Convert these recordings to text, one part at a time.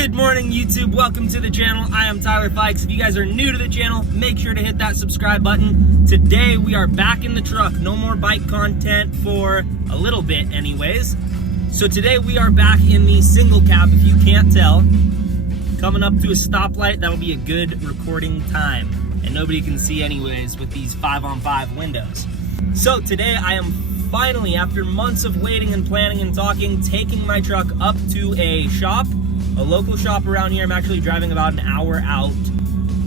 Good morning, YouTube. Welcome to the channel. I am Tyler Fikes. If you guys are new to the channel, make sure to hit that subscribe button. Today, we are back in the truck. No more bike content for a little bit anyways. So today, we are back in the single cab, if you can't tell. Coming up to a stoplight, that'll be a good recording time. And nobody can see anyways with these 5-on-5 windows. So today, I am finally, after months of waiting and planning and talking, taking my truck up to a shop. A local shop around here. I'm actually driving about an hour out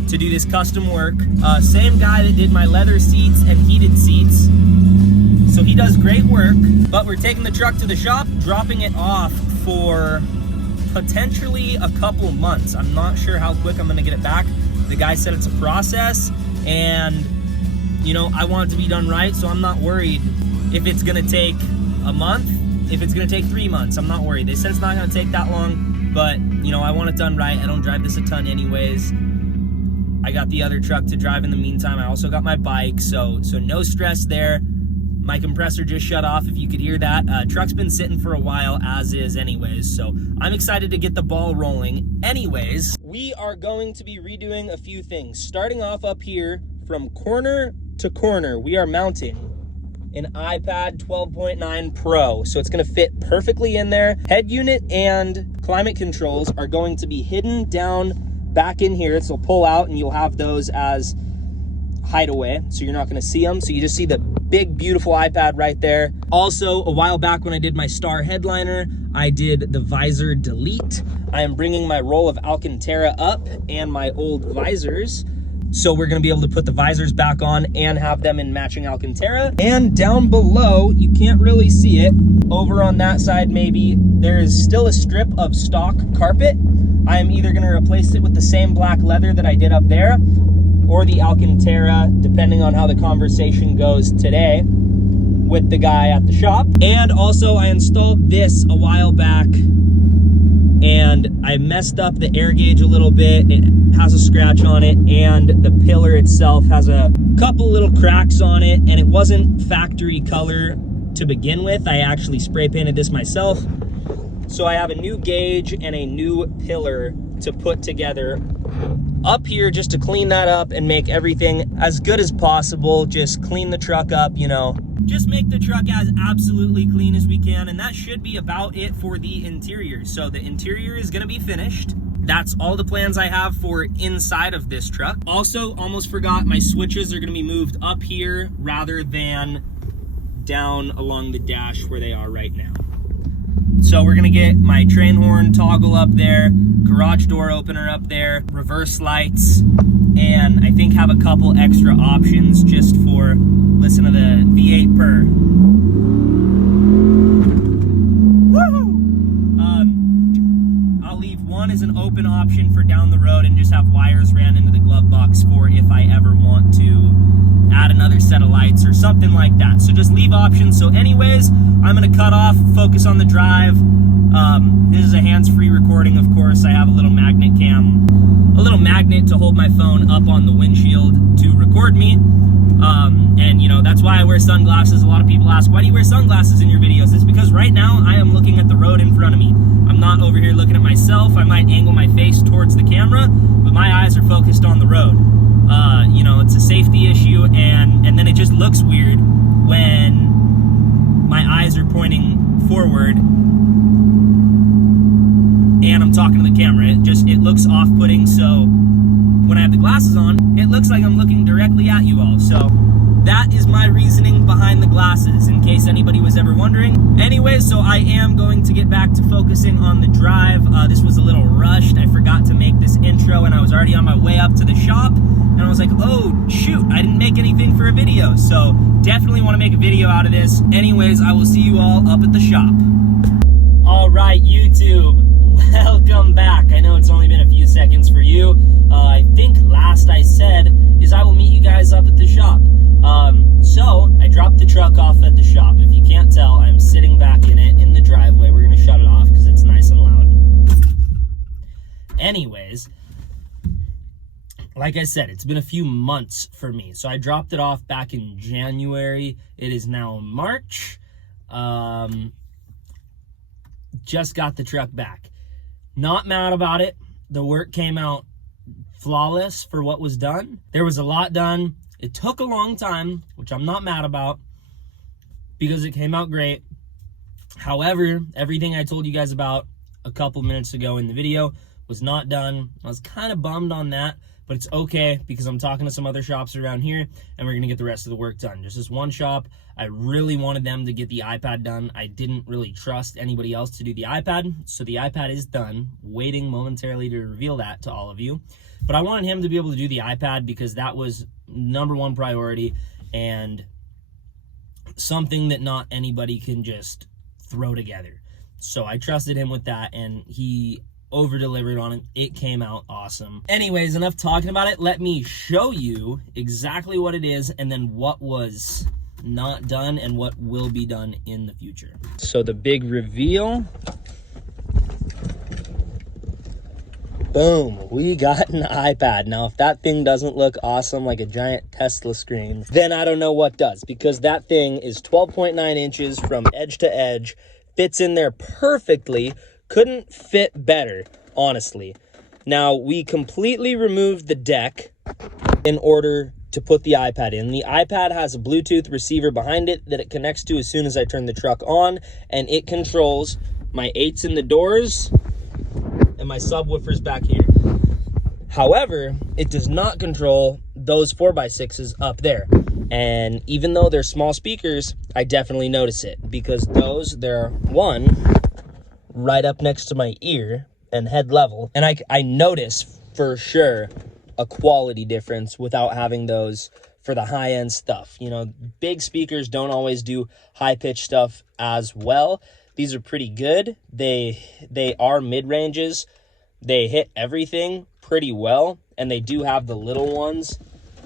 to do this custom work. Same guy that did my leather seats and heated seats. So he does great work, but we're taking the truck to the shop, dropping it off for potentially a couple months. I'm not sure how quick I'm gonna get it back. The guy said it's a process, and you know, I want it to be done right, so I'm not worried if it's gonna take a month, if it's gonna take 3 months. I'm not worried. They said it's not gonna take that long. But, you know, I want it done right. I don't drive this a ton anyways. I got the other truck to drive in the meantime. I also got my bike, so no stress there. My compressor just shut off, if you could hear that. Truck's been sitting for a while, as is anyways, so I'm excited to get the ball rolling. Anyways, we are going to be redoing a few things. Starting off up here, from corner to corner, we are mounting an iPad 12.9 Pro. So it's gonna fit perfectly in there. Head unit and climate controls are going to be hidden down back in here. So pull out and you'll have those as hideaway. So you're not gonna see them. So you just see the big, beautiful iPad right there. Also, a while back when I did my Star headliner, I did the visor delete. I am bringing my roll of Alcantara up and my old visors. So we're gonna be able to put the visors back on and have them in matching Alcantara. And down below, you can't really see it, over on that side maybe, there is still a strip of stock carpet. I am either gonna replace it with the same black leather that I did up there, or the Alcantara, depending on how the conversation goes today with the guy at the shop. And also I installed this a while back, and I messed up the air gauge a little bit. It has a scratch on it, and the pillar itself has a couple little cracks on it, and it wasn't factory color to begin with. I actually spray painted this myself. So I have a new gauge and a new pillar to put together up here just to clean that up and make everything as good as possible. Just clean the truck up, you know. Just make the truck as absolutely clean as we can, and that should be about it for the interior. So the interior is gonna be finished. That's all the plans I have for inside of this truck. Also, almost forgot, my switches are gonna be moved up here rather than down along the dash where they are right now. So we're gonna get my train horn toggle up there, garage door opener up there, reverse lights, and I think have a couple extra options just for, listen to the V8 purr. Woo! I'll leave one as an open option for down the road and just have wires ran into the glove box for if I ever want to add another set of lights or something like that. So just leave options. So anyways, I'm gonna cut off, focus on the drive. This is a hands-free recording, of course. I have a little magnet cam, a little magnet to hold my phone up on the windshield to record me. And you know, that's why I wear sunglasses. A lot of people ask, why do you wear sunglasses in your videos? It's because right now I am looking at the road in front of me. I'm not over here looking at myself. I might angle my face towards the camera, but my eyes are focused on the road. You know, it's a safety issue, and then it just looks weird when my eyes are pointing forward and I'm talking to the camera. It looks off-putting. So when I have the glasses on, it looks like I'm looking directly at you all. So that is my reasoning behind the glasses, in case anybody was ever wondering. Anyway, so I am going to get back to focusing on the drive. This was a little rushed. I forgot to make this intro, and I was already on my way up to the shop, and I was like, oh shoot, I didn't make anything for a video. So definitely want to make a video out of this. Anyways, I will see you all up at the shop. All right, YouTube, welcome back. I know it's only been a few seconds for you. I think last I said is I will meet you guys up at the shop. So I dropped the truck off at the shop. If you can't tell, I'm sitting back in it in the driveway. We're gonna shut it off because it's nice and loud. Anyways, like I said, it's been a few months for me. So I dropped it off back in January. It is now March. Just got the truck back. Not mad about it. The work came out flawless for what was done. There was a lot done. It took a long time, which I'm not mad about because it came out great. However, everything I told you guys about a couple minutes ago in the video was not done. I was kind of bummed on that, but it's okay because I'm talking to some other shops around here and we're gonna get the rest of the work done. Just this one shop, I really wanted them to get the iPad done. I didn't really trust anybody else to do the iPad, so the iPad is done. Waiting momentarily to reveal that to all of you. But I wanted him to be able to do the iPad because that was #1 priority and something that not anybody can just throw together. So I trusted him with that and he over-delivered on it. It came out awesome. Anyways, enough talking about it. Let me show you exactly what it is and then what was not done and what will be done in the future. So the big reveal. Boom, we got an iPad. Now, if that thing doesn't look awesome like a giant Tesla screen, then I don't know what does, because that thing is 12.9 inches from edge to edge, fits in there perfectly, couldn't fit better, honestly. Now, we completely removed the deck in order to put the iPad in. The iPad has a Bluetooth receiver behind it that it connects to as soon as I turn the truck on, and it controls my 8s in the doors and my subwoofers back here. However, it does not control those 4x6s up there. And even though they're small speakers, I definitely notice it because they're one right up next to my ear and head level. And I notice for sure a quality difference without having those for the high-end stuff. You know, big speakers don't always do high-pitched stuff as well. These are pretty good. They are mid-ranges. They hit everything pretty well, and they do have the little ones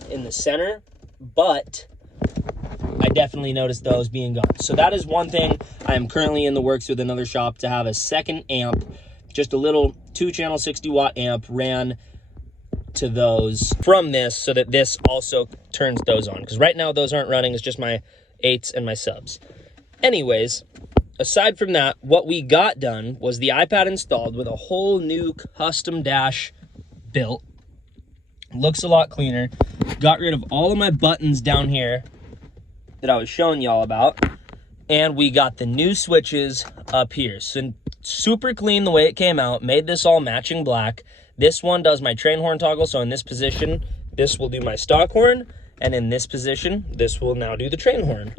in the center, but I definitely noticed those being gone. So that is one thing. I am currently in the works with another shop to have a second amp, just a little 2-channel 60-watt amp ran to those from this so that this also turns those on. Because right now those aren't running. It's just my 8s and my subs. Anyways, aside from that, what we got done was the iPad installed with a whole new custom dash built. Looks a lot cleaner. Got rid of all of my buttons down here that I was showing y'all about. And we got the new switches up here. So super clean the way it came out. Made this all matching black. This one does my train horn toggle. So in this position, this will do my stock horn. And in this position, this will now do the train horn.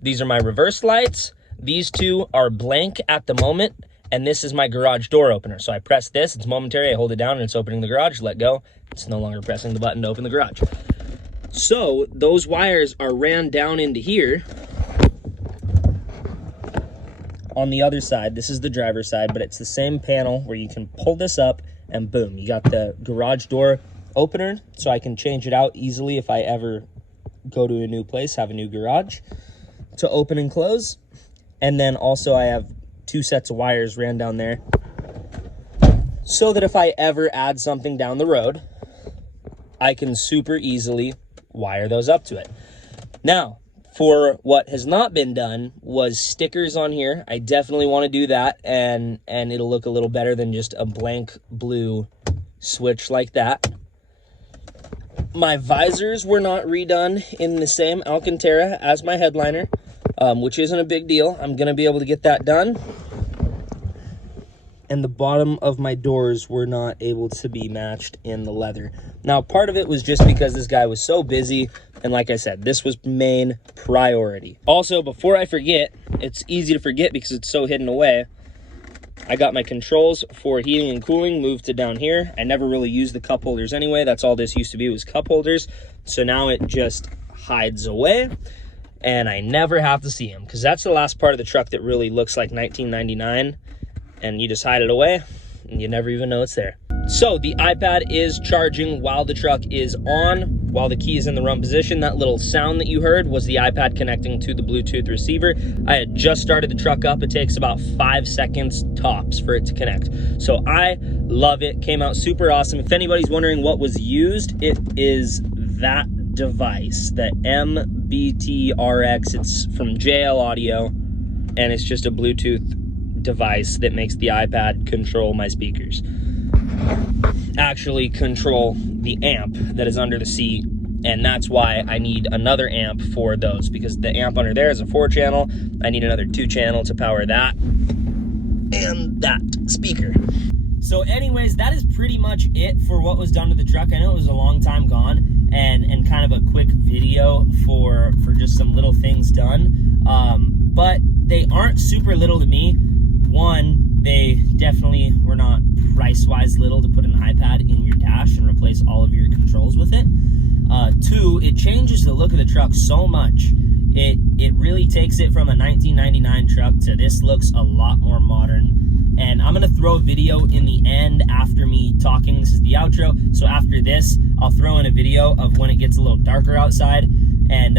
These are my reverse lights. These two are blank at the moment. And this is my garage door opener. So I press this, it's momentary, I hold it down and it's opening the garage, let go. It's no longer pressing the button to open the garage. So those wires are ran down into here. On the other side, this is the driver's side, but it's the same panel where you can pull this up and boom, you got the garage door opener. So I can change it out easily if I ever go to a new place, have a new garage to open and close. And then also I have 2 sets of wires ran down there so that if I ever add something down the road, I can super easily wire those up to it. Now, for what has not been done was stickers on here. I definitely want to do that, and it'll look a little better than just a blank blue switch like that. My visors were not redone in the same Alcantara as my headliner, which isn't a big deal. I'm going to be able to get that done. And the bottom of my doors were not able to be matched in the leather. Now, part of it was just because this guy was so busy, and like I said, this was main priority. Also, before I forget, it's easy to forget because it's so hidden away, I got my controls for heating and cooling moved to down here. I never really used the cup holders anyway. That's all this used to be, was cup holders. So now it just hides away, and I never have to see them, because that's the last part of the truck that really looks like 1999. And you just hide it away and you never even know it's there. So the iPad is charging while the truck is on, while the key is in the run position. That little sound that you heard was the iPad connecting to the Bluetooth receiver. I had just started the truck up. It takes about 5 seconds tops for it to connect. So I love it. Came out super awesome. If anybody's wondering what was used, it is that device, the MBTRX. It's from JL Audio, and it's just a Bluetooth device that makes the iPad control my speakers. Actually control the amp that is under the seat, and that's why I need another amp for those, because the amp under there is a 4-channel. I need another 2-channel to power that and that speaker. So anyways, that is pretty much it for what was done to the truck. I know it was a long time gone, and kind of a quick video for just some little things done, but they aren't super little to me. One, they definitely were not price-wise little to put an iPad in your dash and replace all of your controls with it. Two, it changes the look of the truck so much. It really takes it from a 1999 truck to this looks a lot more modern. And I'm gonna throw a video in the end after me talking. This is the outro. So after this, I'll throw in a video of when it gets a little darker outside, and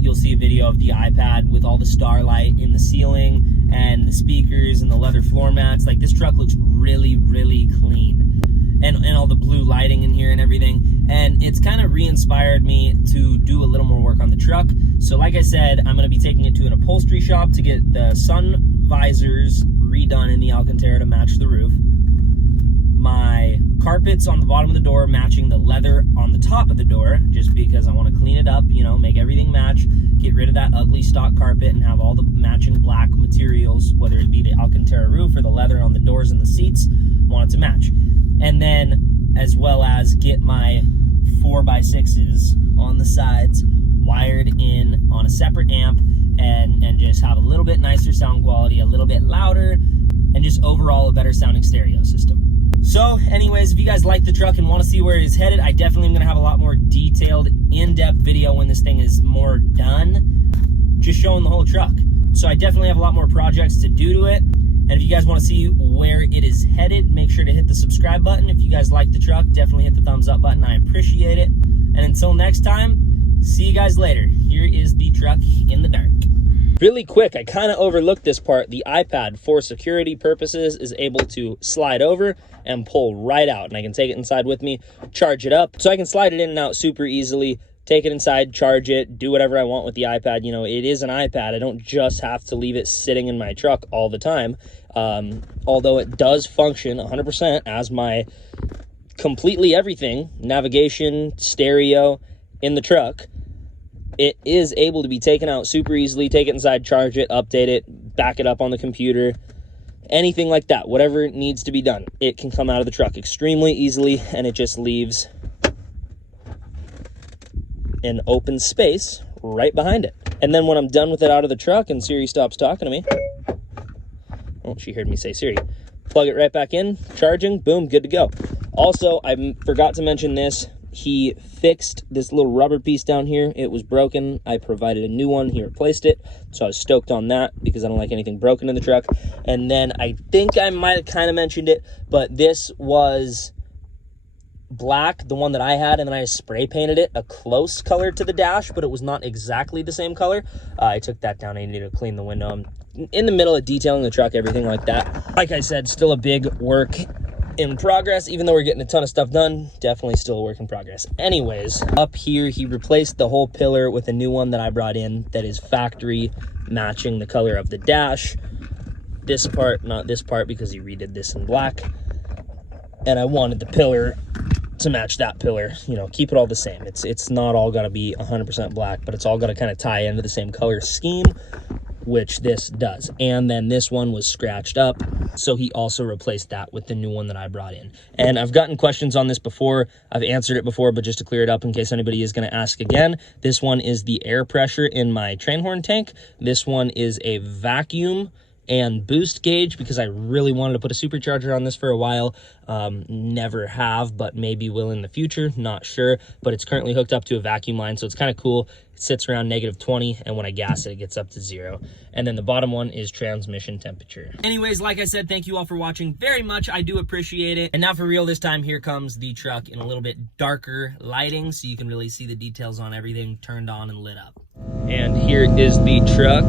you'll see a video of the iPad with all the starlight in the ceiling and the speakers and the leather floor mats. Like, this truck looks really, really clean. And all the blue lighting in here and everything. And it's kind of re-inspired me to do a little more work on the truck. So like I said, I'm gonna be taking it to an upholstery shop to get the sun visors redone in the Alcantara to match the roof. My carpets on the bottom of the door matching the leather on the top of the door, just because I want to clean it up, you know, make everything match, get rid of that ugly stock carpet and have all the matching black materials, whether it be the Alcantara roof or the leather on the doors and the seats, want it to match. And then as well as get my 4x6s on the sides wired in on a separate amp, and just have a little bit nicer sound quality, a little bit louder, and just overall a better sounding stereo system. So anyways, if you guys like the truck and want to see where it is headed, I definitely am going to have a lot more detailed, in-depth video when this thing is more done, just showing the whole truck. So I definitely have a lot more projects to do to it. And if you guys want to see where it is headed, make sure to hit the subscribe button. If you guys like the truck, definitely hit the thumbs up button. I appreciate it. And until next time, see you guys later. Here is the truck in the dark. Really quick, I kind of overlooked this part. The iPad, for security purposes, is able to slide over and pull right out. And I can take it inside with me, charge it up. So I can slide it in and out super easily, take it inside, charge it, do whatever I want with the iPad. You know, it is an iPad. I don't just have to leave it sitting in my truck all the time. Although it does function 100% as my completely everything, navigation, stereo in the truck. It is able to be taken out super easily, take it inside, charge it, update it, back it up on the computer, anything like that. Whatever needs to be done, it can come out of the truck extremely easily, and it just leaves an open space right behind it. And then when I'm done with it out of the truck and Siri stops talking to me, oh, she heard me say Siri, plug it right back in, charging, boom, good to go. Also, I forgot to mention this. He fixed this little rubber piece down here. It was broken. I provided a new one. He replaced it. So I was stoked on that because I don't like anything broken in the truck. And then I think I might have kind of mentioned it, but this was black, the one that I had, and then I spray painted it a close color to the dash, but it was not exactly the same color. I took that down. I needed to clean the window. I'm in the middle of detailing the truck, everything like that. Like I said, still a big work in progress, even though we're getting a ton of stuff done. Definitely still a work in progress. Anyways, up here he replaced the whole pillar with a new one that I brought in that is factory matching the color of the dash. This part, not this part, because he redid this in black, and I wanted the pillar to match that pillar, you know, keep it all the same. It's not all got to be 100% black, but it's all got to kind of tie into the same color scheme, which this does. And then this one was scratched up, so he also replaced that with the new one that I brought in. And I've gotten questions on this before. I've answered it before, but just to clear it up in case anybody is going to ask again, this one is the air pressure in my train horn tank. This one is a vacuum and boost gauge, because I really wanted to put a supercharger on this for a while. Never have, but maybe will in the future, not sure. But it's currently hooked up to a vacuum line, so it's kind of cool. It sits around -20, and when I gas it, it gets up to 0. And then the bottom one is transmission temperature. Anyways, like I said, thank you all for watching very much. I do appreciate it. And now for real, this time here comes the truck in a little bit darker lighting, so you can really see the details on everything turned on and lit up. And here is the truck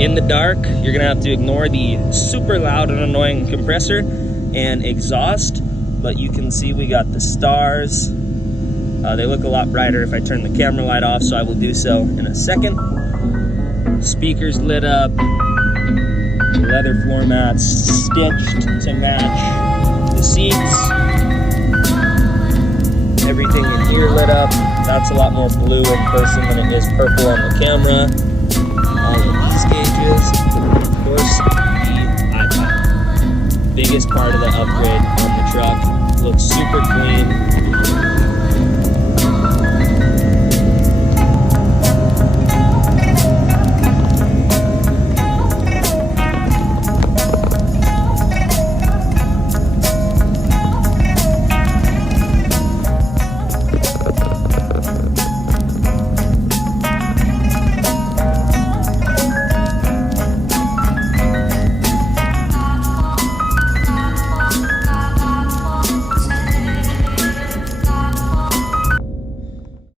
in the dark. You're gonna have to ignore the super loud and annoying compressor and exhaust, but you can see we got the stars. They look a lot brighter if I turn the camera light off, so I will do so in a second. Speakers lit up, leather floor mats stitched to match the seats. Everything in here lit up. That's a lot more blue in person than it is purple on the camera. All of these gauges. Of course, the iPad. Biggest part of the upgrade on the truck. Looks super clean.